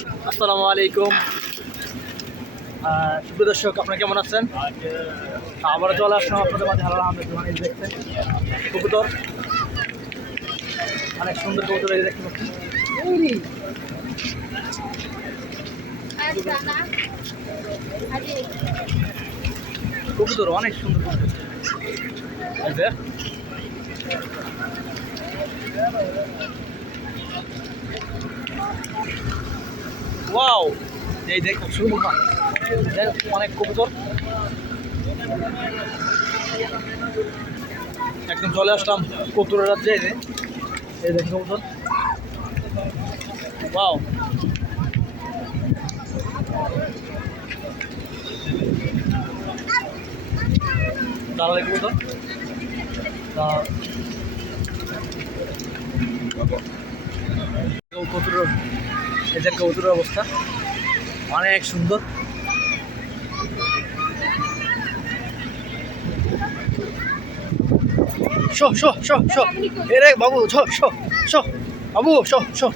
আসসালামু আলাইকুম। সুপ্রিয় দর্শক, আপনারা কেমন আছেন? আবার চলে আসলাম আপনাদের মাঝে। হালাল আহমেদ দোকানে দেখছেন কবুতর, অনেক সুন্দর কবুতর এই দেখতে পাচ্ছেন। কবুতর অনেক সুন্দর কবুতর। ওয়াও, এই দেখ শুরু না, অনেক কবুতর। একদম চলে আসলাম কবুতরের রাজ্যে। এই দেখুন কবুতর, ওয়াও। দাঁড়ালে কবুতর, কবুতরের এই যে কবুতরের অবস্থা অনেক সুন্দর। শো শো শো শো, এরে বাবু, শো শো শো বাবু, শো শো।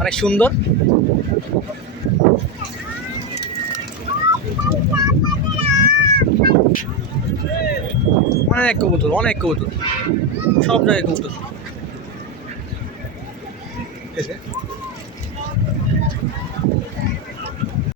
অনেক সুন্দর। অনেক কবুতর, অনেক কবুতর, সব জায়গায় কবুতর।